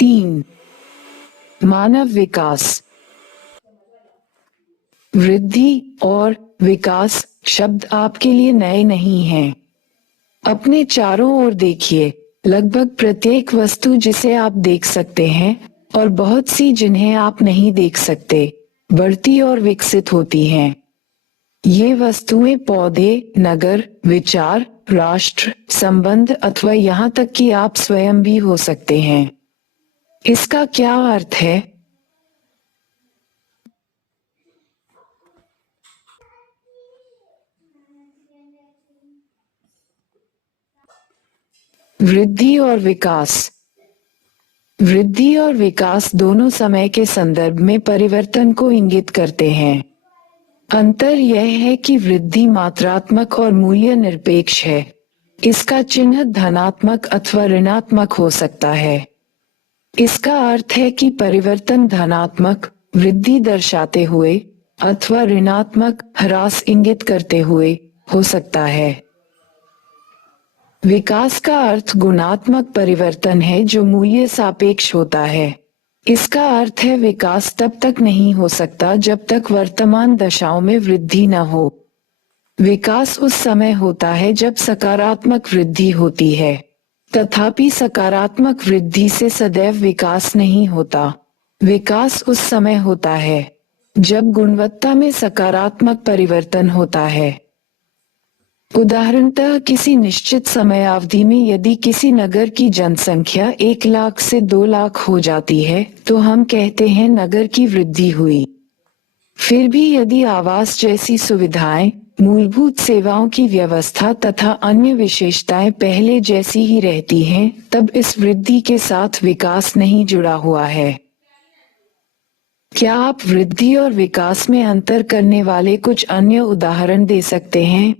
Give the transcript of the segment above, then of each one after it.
3. मानव विकास। वृद्धि और विकास शब्द आपके लिए नए नहीं हैं। अपने चारों ओर देखिए, लगभग प्रत्येक वस्तु जिसे आप देख सकते हैं और बहुत सी जिन्हें आप नहीं देख सकते, बढ़ती और विकसित होती हैं। ये वस्तुएं पौधे, नगर, विचार, राष्ट्र, संबंध अथवा यहाँ तक कि आप स्वयं भी हो सकते हैं। इसका क्या अर्थ है? वृद्धि और विकास। वृद्धि और विकास दोनों समय के संदर्भ में परिवर्तन को इंगित करते हैं। अंतर यह है कि वृद्धि मात्रात्मक और मूल्य निरपेक्ष है। इसका चिन्ह धनात्मक अथवा ऋणात्मक हो सकता है। इसका अर्थ है कि परिवर्तन धनात्मक वृद्धि दर्शाते हुए अथवा ऋणात्मक ह्रास इंगित करते हुए हो सकता है। विकास का अर्थ गुणात्मक परिवर्तन है जो मूल्य सापेक्ष होता है। इसका अर्थ है विकास तब तक नहीं हो सकता जब तक वर्तमान दशाओं में वृद्धि न हो। विकास उस समय होता है जब सकारात्मक वृद्धि होती है। तथापि सकारात्मक वृद्धि से सदैव विकास नहीं होता। विकास उस समय होता है जब गुणवत्ता में सकारात्मक परिवर्तन होता है। उदाहरणतः किसी निश्चित समय अवधि में यदि किसी नगर की जनसंख्या 1 लाख से 2 लाख हो जाती है तो हम कहते हैं नगर की वृद्धि हुई। फिर भी यदि आवास जैसी सुविधाएं, मूलभूत सेवाओं की व्यवस्था तथा अन्य विशेषताएं पहले जैसी ही रहती हैं, तब इस वृद्धि के साथ विकास नहीं जुड़ा हुआ है। क्या आप वृद्धि और विकास में अंतर करने वाले कुछ अन्य उदाहरण दे सकते हैं?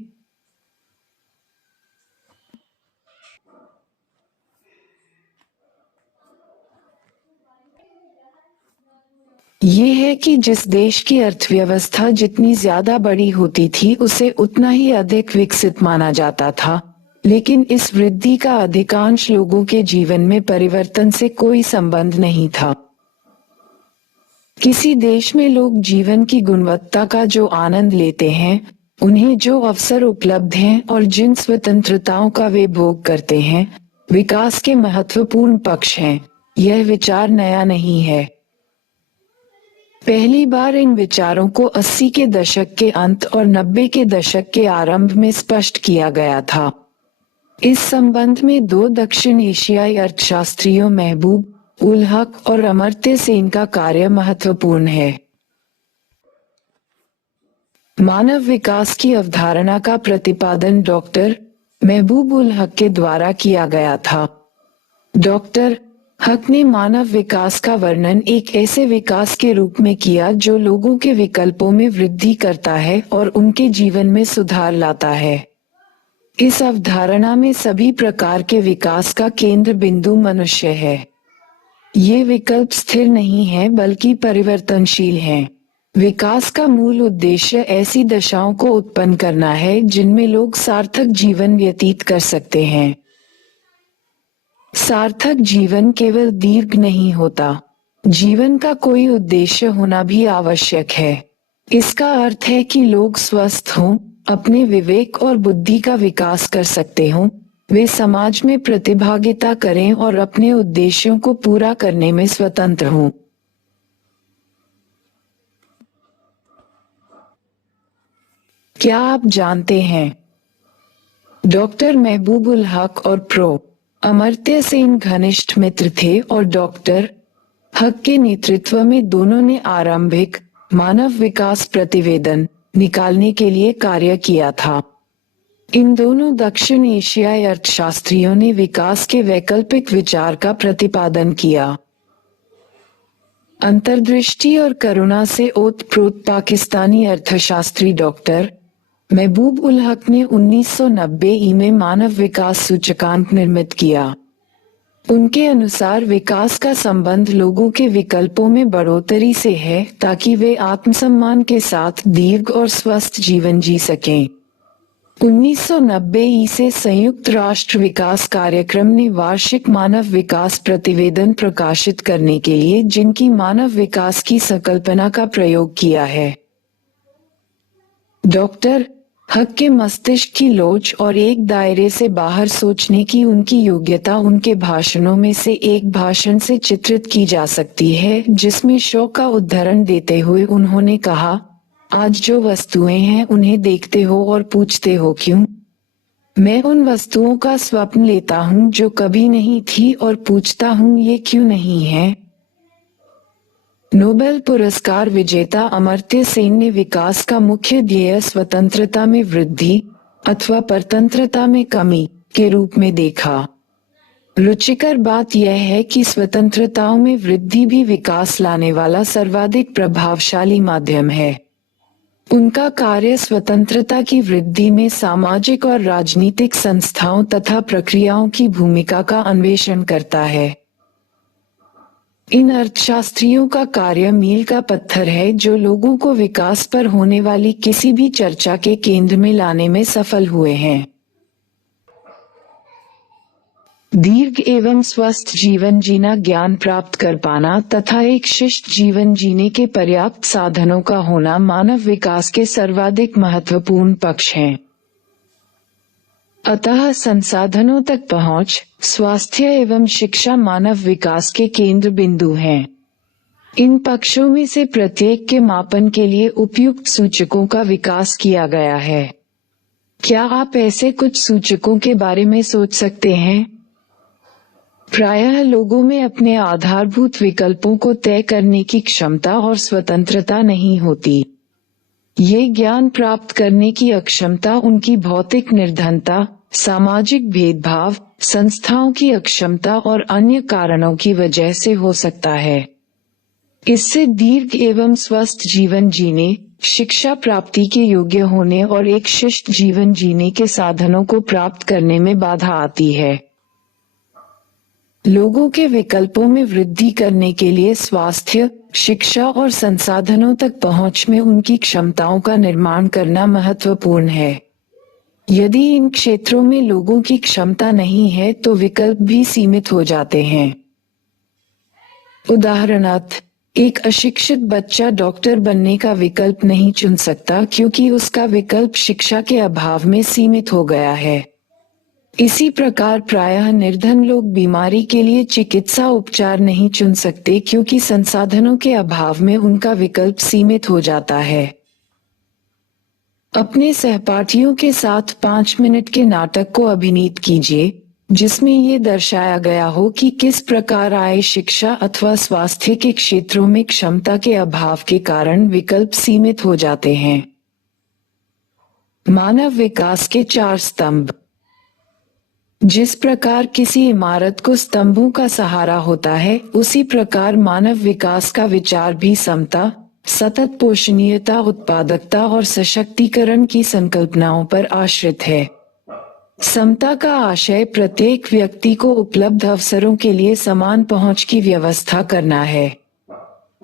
ये है कि जिस देश की अर्थव्यवस्था जितनी ज्यादा बड़ी होती थी उसे उतना ही अधिक विकसित माना जाता था, लेकिन इस वृद्धि का अधिकांश लोगों के जीवन में परिवर्तन से कोई संबंध नहीं था। किसी देश में लोग जीवन की गुणवत्ता का जो आनंद लेते हैं, उन्हें जो अवसर उपलब्ध हैं और जिन स्वतंत्रताओं का वे भोग करते हैं, विकास के महत्वपूर्ण पक्ष हैं। यह विचार नया नहीं है। पहली बार इन विचारों को 80 के दशक के अंत और 90 के दशक के आरंभ में स्पष्ट किया गया था। इस संबंध में 2 दक्षिण एशियाई अर्थशास्त्रियों महबूब उल हक और अमर्त्य सेन का कार्य महत्वपूर्ण है। मानव विकास की अवधारणा का प्रतिपादन डॉक्टर महबूब उल हक के द्वारा किया गया था। डॉक्टर हक ने मानव विकास का वर्णन एक ऐसे विकास के रूप में किया जो लोगों के विकल्पों में वृद्धि करता है और उनके जीवन में सुधार लाता है। इस अवधारणा में सभी प्रकार के विकास का केंद्र बिंदु मनुष्य है। ये विकल्प स्थिर नहीं है बल्कि परिवर्तनशील हैं। विकास का मूल उद्देश्य ऐसी दशाओं को उत्पन्न करना है जिनमें लोग सार्थक जीवन व्यतीत कर सकते हैं। सार्थक जीवन केवल दीर्घ नहीं होता, जीवन का कोई उद्देश्य होना भी आवश्यक है। इसका अर्थ है कि लोग स्वस्थ हों, अपने विवेक और बुद्धि का विकास कर सकते हों, वे समाज में प्रतिभागिता करें और अपने उद्देश्यों को पूरा करने में स्वतंत्र हों। क्या आप जानते हैं, डॉक्टर महबूब उल हक और प्रो अमर्त्य सेन घनिष्ठ मित्र थे और डॉक्टर हक के नेतृत्व में दोनों ने आरंभिक मानव विकास प्रतिवेदन निकालने के लिए कार्य किया था। इन दोनों दक्षिण एशियाई अर्थशास्त्रियों ने विकास के वैकल्पिक विचार का प्रतिपादन किया। अंतर्दृष्टि और करुणा से ओतप्रोत पाकिस्तानी अर्थशास्त्री डॉक्टर महबूब उल हक ने 1990 में मानव विकास सूचकांक निर्मित किया। उनके अनुसार विकास का संबंध लोगों के विकल्पों में बढ़ोतरी से है ताकि वे आत्मसम्मान के साथ दीर्घ और स्वस्थ जीवन जी सकें। 1990 से संयुक्त राष्ट्र विकास कार्यक्रम ने वार्षिक मानव विकास प्रतिवेदन प्रकाशित करने के लिए जिनकी मानव विकास की संकल्पना का प्रयोग किया है। डॉक्टर हक के मस्तिष्क की लोच और एक दायरे से बाहर सोचने की उनकी योग्यता उनके भाषणों में से एक भाषण से चित्रित की जा सकती है, जिसमें शो का उदाहरण देते हुए उन्होंने कहा, आज जो वस्तुएं हैं उन्हें देखते हो और पूछते हो क्यों? मैं उन वस्तुओं का स्वप्न लेता हूं जो कभी नहीं थी और पूछता हूं ये क्यों नहीं है। नोबेल पुरस्कार विजेता अमर्त्य सेन ने विकास का मुख्य ध्येय स्वतंत्रता में वृद्धि अथवा परतंत्रता में कमी के रूप में देखा। रुचिकर बात यह है कि स्वतंत्रताओं में वृद्धि भी विकास लाने वाला सर्वाधिक प्रभावशाली माध्यम है। उनका कार्य स्वतंत्रता की वृद्धि में सामाजिक और राजनीतिक संस्थाओं तथा प्रक्रियाओं की भूमिका का अन्वेषण करता है। इन अर्थशास्त्रियों का कार्य मील का पत्थर है जो लोगों को विकास पर होने वाली किसी भी चर्चा के केंद्र में लाने में सफल हुए हैं। दीर्घ एवं स्वस्थ जीवन जीना, ज्ञान प्राप्त कर पाना तथा एक शिष्ट जीवन जीने के पर्याप्त साधनों का होना मानव विकास के सर्वाधिक महत्वपूर्ण पक्ष हैं। अतः संसाधनों तक पहुंच, स्वास्थ्य एवं शिक्षा मानव विकास के केंद्र बिंदु हैं। इन पक्षों में से प्रत्येक के मापन के लिए उपयुक्त सूचकों का विकास किया गया है। क्या आप ऐसे कुछ सूचकों के बारे में सोच सकते हैं? प्रायः लोगों में अपने आधारभूत विकल्पों को तय करने की क्षमता और स्वतंत्रता नहीं होती। ये ज्ञान प्राप्त करने की अक्षमता उनकी भौतिक निर्धनता, सामाजिक भेदभाव, संस्थाओं की अक्षमता और अन्य कारणों की वजह से हो सकता है। इससे दीर्घ एवं स्वस्थ जीवन जीने, शिक्षा प्राप्ति के योग्य होने और एक शिष्ट जीवन जीने के साधनों को प्राप्त करने में बाधा आती है। लोगों के विकल्पों में वृद्धि करने के लिए स्वास्थ्य, शिक्षा और संसाधनों तक पहुंच में उनकी क्षमताओं का निर्माण करना महत्वपूर्ण है। यदि इन क्षेत्रों में लोगों की क्षमता नहीं है तो विकल्प भी सीमित हो जाते हैं। उदाहरणार्थ, एक अशिक्षित बच्चा डॉक्टर बनने का विकल्प नहीं चुन सकता क्योंकि उसका विकल्प शिक्षा के अभाव में सीमित हो गया है। इसी प्रकार प्रायः निर्धन लोग बीमारी के लिए चिकित्सा उपचार नहीं चुन सकते क्योंकि संसाधनों के अभाव में उनका विकल्प सीमित हो जाता है। अपने सहपाठियों के साथ 5 मिनट के नाटक को अभिनीत कीजिए जिसमें ये दर्शाया गया हो कि किस प्रकार आय, शिक्षा अथवा स्वास्थ्य के क्षेत्रों में क्षमता के अभाव के कारण विकल्प सीमित हो जाते हैं। मानव विकास के 4 स्तंभ। जिस प्रकार किसी इमारत को स्तंभों का सहारा होता है, उसी प्रकार मानव विकास का विचार भी समता, सतत पोषणीयता, उत्पादकता और सशक्तिकरण की संकल्पनाओं पर आश्रित है। समता का आशय प्रत्येक व्यक्ति को उपलब्ध अवसरों के लिए समान पहुंच की व्यवस्था करना है।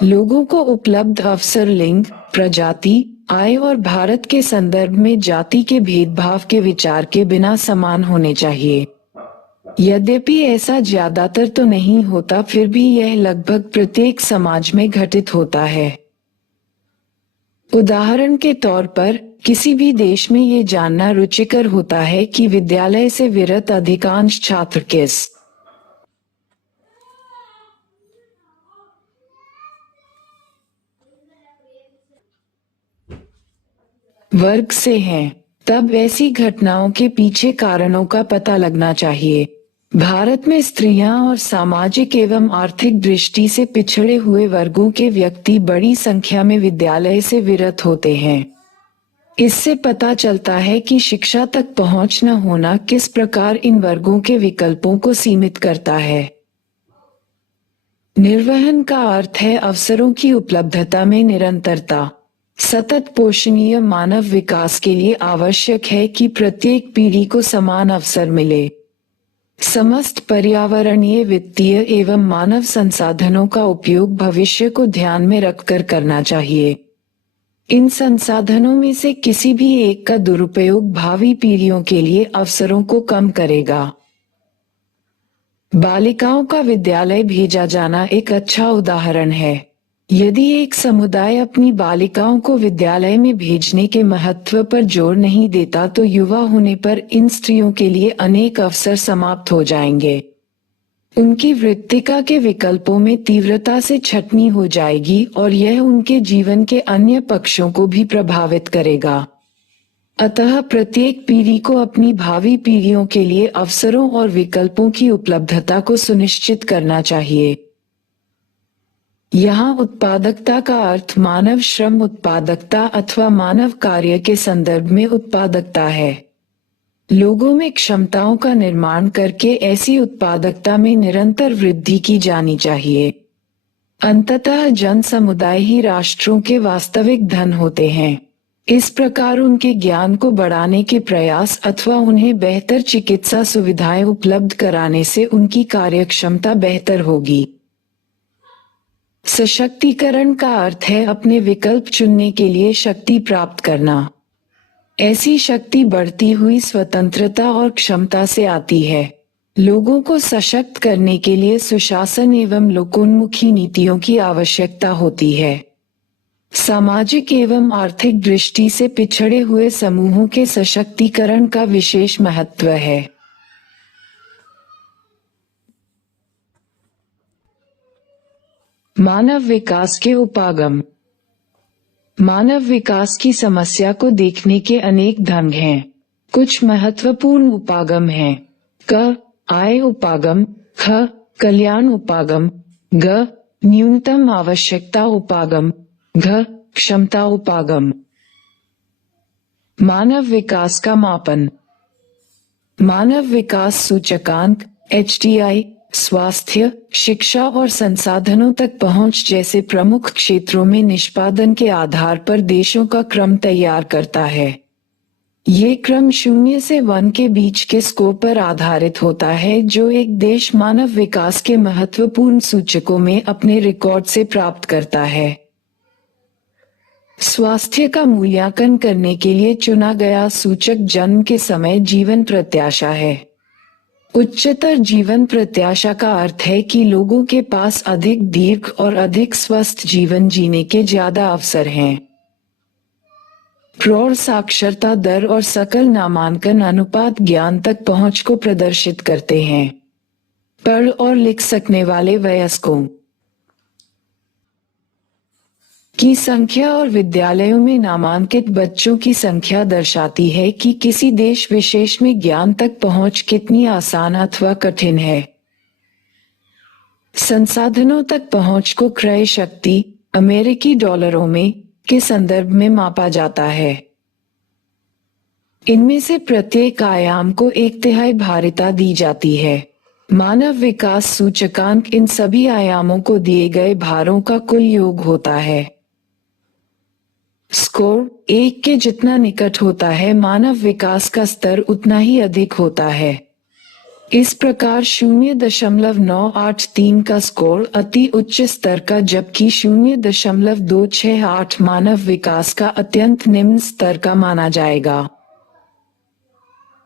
लोगों को उपलब्ध अवसर लिंग, प्रजाति, आय और भारत के संदर्भ में जाति के भेदभाव के विचार के बिना समान होने चाहिए। यद्यपि ऐसा ज्यादातर तो नहीं होता, फिर भी यह लगभग प्रत्येक समाज में घटित होता है। उदाहरण के तौर पर, किसी भी देश में ये जानना रुचिकर होता है कि विद्यालय से विरत अधिकांश छात्र किस वर्ग से हैं। तब ऐसी घटनाओं के पीछे कारणों का पता लगना चाहिए। भारत में स्त्रियां और सामाजिक एवं आर्थिक दृष्टि से पिछड़े हुए वर्गों के व्यक्ति बड़ी संख्या में विद्यालय से विरत होते हैं। इससे पता चलता है कि शिक्षा तक पहुंच न होना किस प्रकार इन वर्गों के विकल्पों को सीमित करता है। निर्वहन का अर्थ है अवसरों की उपलब्धता में निरंतरता। सतत पोषणीय मानव विकास के लिए आवश्यक है कि प्रत्येक पीढ़ी को समान अवसर मिले। समस्त पर्यावरणीय, वित्तीय एवं मानव संसाधनों का उपयोग भविष्य को ध्यान में रखकर करना चाहिए। इन संसाधनों में से किसी भी एक का दुरुपयोग भावी पीढ़ियों के लिए अवसरों को कम करेगा। बालिकाओं का विद्यालय भेजा जाना एक अच्छा उदाहरण है। यदि एक समुदाय अपनी बालिकाओं को विद्यालय में भेजने के महत्व पर जोर नहीं देता तो युवा होने पर इन स्त्रियों के लिए अनेक अवसर समाप्त हो जाएंगे। उनकी वृत्तिका के विकल्पों में तीव्रता से छटनी हो जाएगी और यह उनके जीवन के अन्य पक्षों को भी प्रभावित करेगा। अतः प्रत्येक पीढ़ी को अपनी भावी पीढ़ियों के लिए अवसरों और विकल्पों की उपलब्धता को सुनिश्चित करना चाहिए। यहाँ उत्पादकता का अर्थ मानव श्रम उत्पादकता अथवा मानव कार्य के संदर्भ में उत्पादकता है। लोगों में क्षमताओं का निर्माण करके ऐसी उत्पादकता में निरंतर वृद्धि की जानी चाहिए। अंततः जन समुदाय ही राष्ट्रों के वास्तविक धन होते हैं। इस प्रकार उनके ज्ञान को बढ़ाने के प्रयास अथवा उन्हें बेहतर चिकित्सा सुविधाएं उपलब्ध कराने से उनकी कार्यक्षमता बेहतर होगी। सशक्तिकरण का अर्थ है अपने विकल्प चुनने के लिए शक्ति प्राप्त करना। ऐसी शक्ति बढ़ती हुई स्वतंत्रता और क्षमता से आती है। लोगों को सशक्त करने के लिए सुशासन एवं लोकोन्मुखी नीतियों की आवश्यकता होती है। सामाजिक एवं आर्थिक दृष्टि से पिछड़े हुए समूहों के सशक्तिकरण का विशेष महत्व है। मानव विकास के उपागम। मानव विकास की समस्या को देखने के अनेक ढंग हैं। कुछ महत्वपूर्ण उपागम हैं। क आय उपागम, ख कल्याण उपागम, ग न्यूनतम आवश्यकता उपागम, घ क्षमता उपागम। मानव विकास का मापन। मानव विकास सूचकांक HDI स्वास्थ्य, शिक्षा और संसाधनों तक पहुंच जैसे प्रमुख क्षेत्रों में निष्पादन के आधार पर देशों का क्रम तैयार करता है। ये क्रम 0 से 1 के बीच के स्कोर पर आधारित होता है जो एक देश मानव विकास के महत्वपूर्ण सूचकों में अपने रिकॉर्ड से प्राप्त करता है। स्वास्थ्य का मूल्यांकन करने के लिए चुना गया सूचक जन्म के समय जीवन प्रत्याशा है। उच्चतर जीवन प्रत्याशा का अर्थ है कि लोगों के पास अधिक दीर्घ और अधिक स्वस्थ जीवन जीने के ज्यादा अवसर हैं। प्रौढ़ साक्षरता दर और सकल नामांकन अनुपात ज्ञान तक पहुंच को प्रदर्शित करते हैं। पढ़ और लिख सकने वाले वयस्कों की संख्या और विद्यालयों में नामांकित बच्चों की संख्या दर्शाती है कि किसी देश विशेष में ज्ञान तक पहुंच कितनी आसान अथवा कठिन है। संसाधनों तक पहुंच को क्रय शक्ति अमेरिकी डॉलरों में के संदर्भ में मापा जाता है। इनमें से प्रत्येक आयाम को 1/3 भारिता दी जाती है। मानव विकास सूचकांक इन सभी आयामों को दिए गए भारों का कुल योग होता है। स्कोर 1 के जितना निकट होता है मानव विकास का स्तर उतना ही अधिक होता है। इस प्रकार 0.983 का स्कोर अति उच्च स्तर का जबकि 0.268 मानव विकास का अत्यंत निम्न स्तर का माना जाएगा।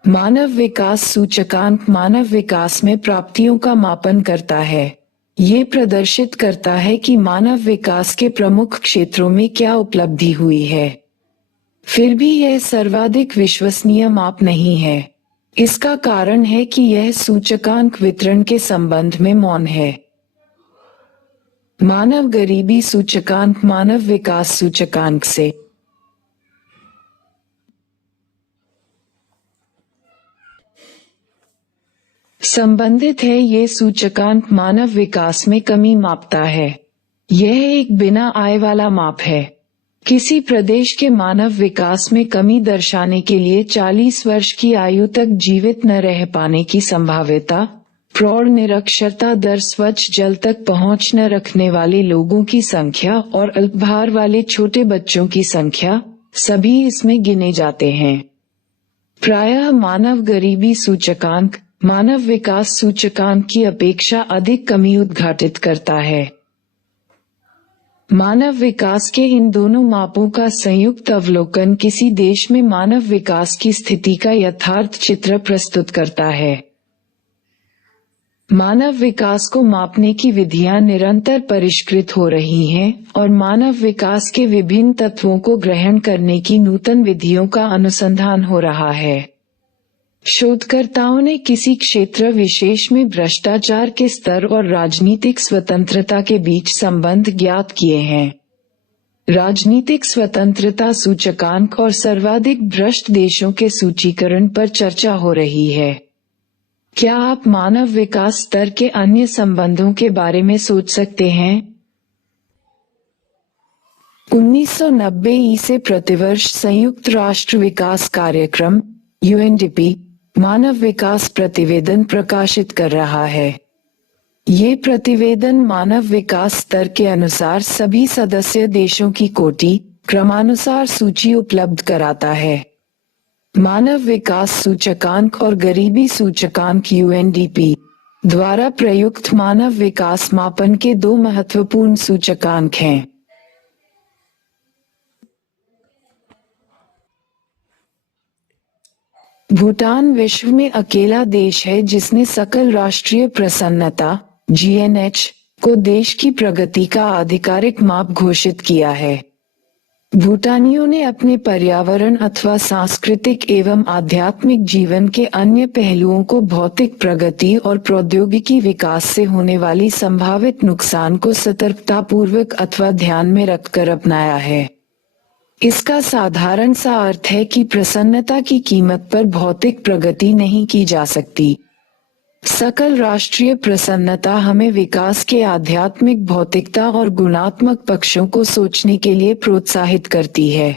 मानव विकास सूचकांक मानव विकास में प्राप्तियों का मापन करता है। ये प्रदर्शित करता है कि मानव विकास के प्रमुख क्षेत्रों में क्या उपलब्धि हुई है। फिर भी यह सर्वाधिक विश्वसनीय माप नहीं है। इसका कारण है कि यह सूचकांक वितरण के संबंध में मौन है। मानव गरीबी सूचकांक मानव विकास सूचकांक से संबंधित है। ये सूचकांक मानव विकास में कमी मापता है। यह एक बिना आय वाला माप है। किसी प्रदेश के मानव विकास में कमी दर्शाने के लिए 40 वर्ष की आयु तक जीवित न रह पाने की संभाव्यता, प्रौढ़ निरक्षरता दर, स्वच्छ जल तक पहुंच न रखने वाले लोगों की संख्या और अल्पभार वाले छोटे बच्चों की संख्या सभी इसमें गिने जाते हैं। प्रायः मानव गरीबी सूचकांक मानव विकास सूचकांक की अपेक्षा अधिक कमी उद्घाटित करता है। मानव विकास के इन दोनों मापों का संयुक्त अवलोकन किसी देश में मानव विकास की स्थिति का यथार्थ चित्र प्रस्तुत करता है। मानव विकास को मापने की विधियां निरंतर परिष्कृत हो रही हैं और मानव विकास के विभिन्न तत्वों को ग्रहण करने की नूतन विधियों का अनुसंधान हो रहा है। शोधकर्ताओं ने किसी क्षेत्र विशेष में भ्रष्टाचार के स्तर और राजनीतिक स्वतंत्रता के बीच संबंध ज्ञात किए हैं। राजनीतिक स्वतंत्रता सूचकांक और सर्वाधिक भ्रष्ट देशों के सूचीकरण पर चर्चा हो रही है। क्या आप मानव विकास स्तर के अन्य संबंधों के बारे में सोच सकते हैं? 1990 से प्रतिवर्ष संयुक्त राष्ट्र विकास कार्यक्रम UNDP मानव विकास प्रतिवेदन प्रकाशित कर रहा है। ये प्रतिवेदन मानव विकास स्तर के अनुसार सभी सदस्य देशों की कोटि क्रमानुसार सूची उपलब्ध कराता है। मानव विकास सूचकांक और गरीबी सूचकांक UNDP द्वारा प्रयुक्त मानव विकास मापन के दो महत्वपूर्ण सूचकांक हैं। भूटान विश्व में अकेला देश है जिसने सकल राष्ट्रीय प्रसन्नता GNH को देश की प्रगति का आधिकारिक माप घोषित किया है। भूटानियों ने अपने पर्यावरण अथवा सांस्कृतिक एवं आध्यात्मिक जीवन के अन्य पहलुओं को भौतिक प्रगति और प्रौद्योगिकी विकास से होने वाली संभावित नुकसान को सतर्कतापूर्वक अथवा ध्यान में रखकर अपनाया है। इसका साधारण सा अर्थ है कि प्रसन्नता की कीमत पर भौतिक प्रगति नहीं की जा सकती। सकल राष्ट्रीय प्रसन्नता हमें विकास के आध्यात्मिक, भौतिकता और गुणात्मक पक्षों को सोचने के लिए प्रोत्साहित करती है।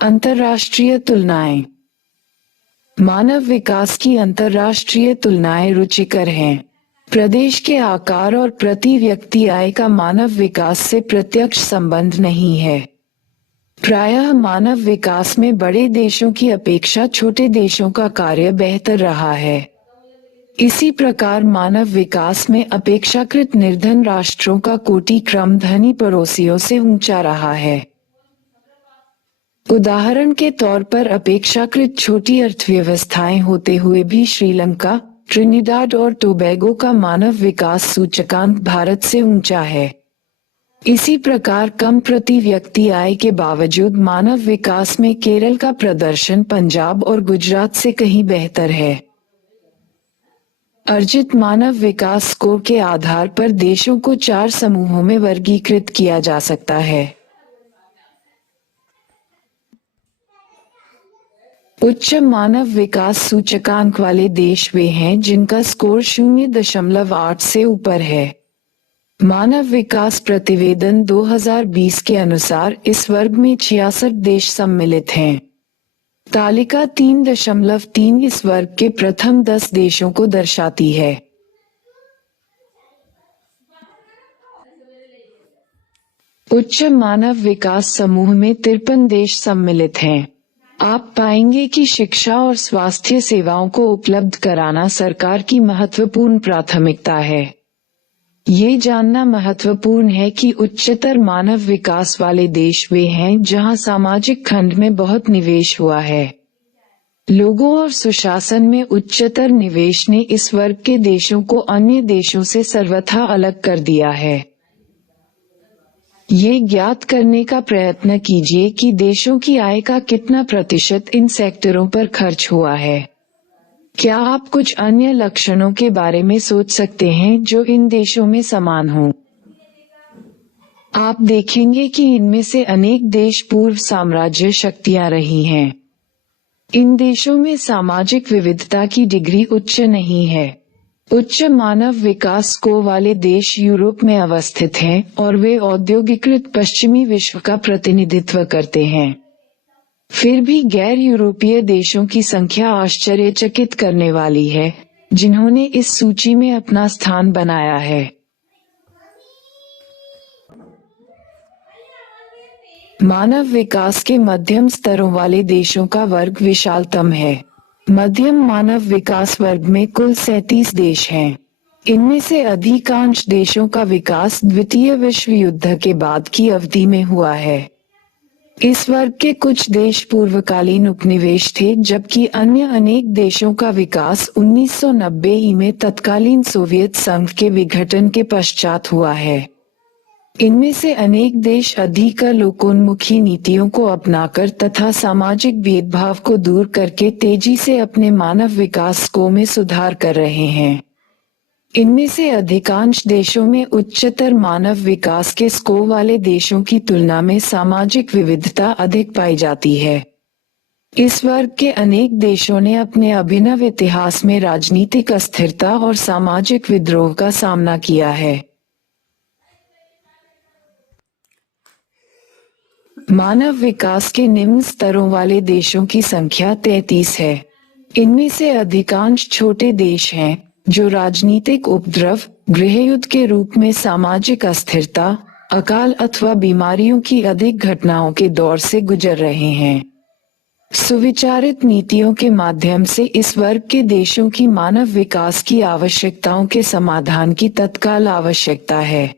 अंतर्राष्ट्रीय तुलनाएं। मानव विकास की अंतर्राष्ट्रीय तुलनाएं रुचिकर हैं। प्रदेश के आकार और प्रति व्यक्ति आय का मानव विकास से प्रत्यक्ष संबंध नहीं है। प्रायः मानव विकास में बड़े देशों की अपेक्षा छोटे देशों का कार्य बेहतर रहा है। इसी प्रकार मानव विकास में अपेक्षाकृत निर्धन राष्ट्रों का कोटि क्रम धनी पड़ोसियों से ऊंचा रहा है। उदाहरण के तौर पर अपेक्षाकृत छोटी अर्थव्यवस्थाएं होते हुए भी श्रीलंका, ट्रिनिडाड और टोबैगो का मानव विकास सूचकांक भारत से ऊंचा है। इसी प्रकार कम प्रति व्यक्ति आय के बावजूद मानव विकास में केरल का प्रदर्शन पंजाब और गुजरात से कहीं बेहतर है। अर्जित मानव विकास स्कोर के आधार पर देशों को 4 समूहों में वर्गीकृत किया जा सकता है। उच्च मानव विकास सूचकांक वाले देश वे हैं जिनका स्कोर 0.8 से ऊपर है। मानव विकास प्रतिवेदन 2020 के अनुसार इस वर्ग में 66 देश सम्मिलित हैं। तालिका 3.3 इस वर्ग के प्रथम 10 देशों को दर्शाती है। उच्च मानव विकास समूह में 53 देश सम्मिलित हैं। आप पाएंगे कि शिक्षा और स्वास्थ्य सेवाओं को उपलब्ध कराना सरकार की महत्वपूर्ण प्राथमिकता है। ये जानना महत्वपूर्ण है कि उच्चतर मानव विकास वाले देश वे हैं जहां सामाजिक खंड में बहुत निवेश हुआ है। लोगों और सुशासन में उच्चतर निवेश ने इस वर्ग के देशों को अन्य देशों से सर्वथा अलग कर दिया है। ये ज्ञात करने का प्रयत्न कीजिए कि देशों की आय का कितना प्रतिशत इन सेक्टरों पर खर्च हुआ है। क्या आप कुछ अन्य लक्षणों के बारे में सोच सकते हैं जो इन देशों में समान हों? आप देखेंगे कि इनमें से अनेक देश पूर्व साम्राज्य शक्तियां रही हैं। इन देशों में सामाजिक विविधता की डिग्री उच्च नहीं है। उच्च मानव विकास स्कोर वाले देश यूरोप में अवस्थित हैं और वे औद्योगिकृत पश्चिमी विश्व का प्रतिनिधित्व करते हैं। फिर भी गैर यूरोपीय देशों की संख्या आश्चर्यचकित करने वाली है, जिन्होंने इस सूची में अपना स्थान बनाया है। मानव विकास के मध्यम स्तरों वाले देशों का वर्ग विशालतम है। मध्यम मानव विकास वर्ग में कुल 37 देश हैं। इनमें से अधिकांश देशों का विकास द्वितीय विश्व युद्ध के बाद की अवधि में हुआ है। इस वर्ग के कुछ देश पूर्वकालीन उपनिवेश थे, जबकि अन्य अनेक देशों का विकास 1990 में तत्कालीन सोवियत संघ के विघटन के पश्चात हुआ है। इनमें से अनेक देश अधिक लोकोन्मुखी नीतियों को अपनाकर तथा सामाजिक भेदभाव को दूर करके तेजी से अपने मानव विकास स्कोर में सुधार कर रहे हैं। इनमें से अधिकांश देशों में उच्चतर मानव विकास के स्कोर वाले देशों की तुलना में सामाजिक विविधता अधिक पाई जाती है। इस वर्ग के अनेक देशों ने अपने अभिनव इतिहास में राजनीतिक अस्थिरता और सामाजिक विद्रोह का सामना किया है। मानव विकास के निम्न स्तरों वाले देशों की संख्या 33 है। इनमें से अधिकांश छोटे देश हैं, जो राजनीतिक उपद्रव, गृहयुद्ध के रूप में सामाजिक अस्थिरता, अकाल अथवा बीमारियों की अधिक घटनाओं के दौर से गुजर रहे हैं। सुविचारित नीतियों के माध्यम से इस वर्ग के देशों की मानव विकास की आवश्यकताओं के समाधान की तत्काल आवश्यकता है।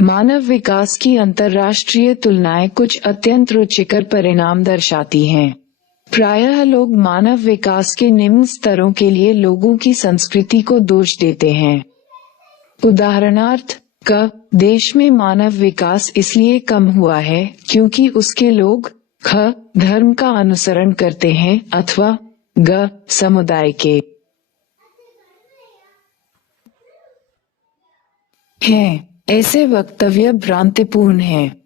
मानव विकास की अंतर्राष्ट्रीय तुलनाएं कुछ अत्यंत रुचिकर परिणाम दर्शाती हैं। प्रायः लोग मानव विकास के निम्न स्तरों के लिए लोगों की संस्कृति को दोष देते हैं। उदाहरणार्थ, देश में मानव विकास इसलिए कम हुआ है क्योंकि उसके लोग धर्म का अनुसरण करते हैं, अथवा समुदाय के हैं। ऐसे वक्तव्य भ्रांतिपूर्ण हैं।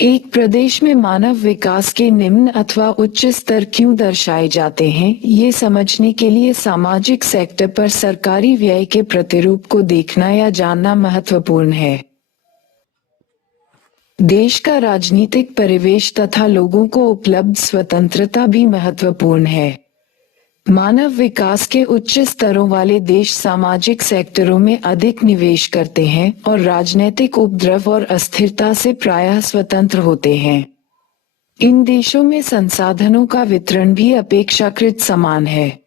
एक प्रदेश में मानव विकास के निम्न अथवा उच्च स्तर क्यों दर्शाए जाते हैं, ये समझने के लिए सामाजिक सेक्टर पर सरकारी व्यय के प्रतिरूप को देखना या जानना महत्वपूर्ण है। देश का राजनीतिक परिवेश तथा लोगों को उपलब्ध स्वतंत्रता भी महत्वपूर्ण है। मानव विकास के उच्च स्तरों वाले देश सामाजिक सेक्टरों में अधिक निवेश करते हैं और राजनीतिक उपद्रव और अस्थिरता से प्रायः स्वतंत्र होते हैं। इन देशों में संसाधनों का वितरण भी अपेक्षाकृत समान है।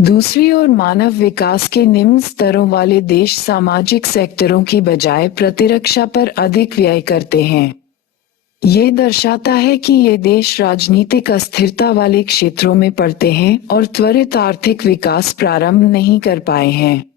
दूसरी ओर मानव विकास के निम्न स्तरों वाले देश सामाजिक सेक्टरों की बजाय प्रतिरक्षा पर अधिक व्यय करते हैं। ये दर्शाता है कि ये देश राजनीतिक अस्थिरता वाले क्षेत्रों में पड़ते हैं और त्वरित आर्थिक विकास प्रारंभ नहीं कर पाए हैं।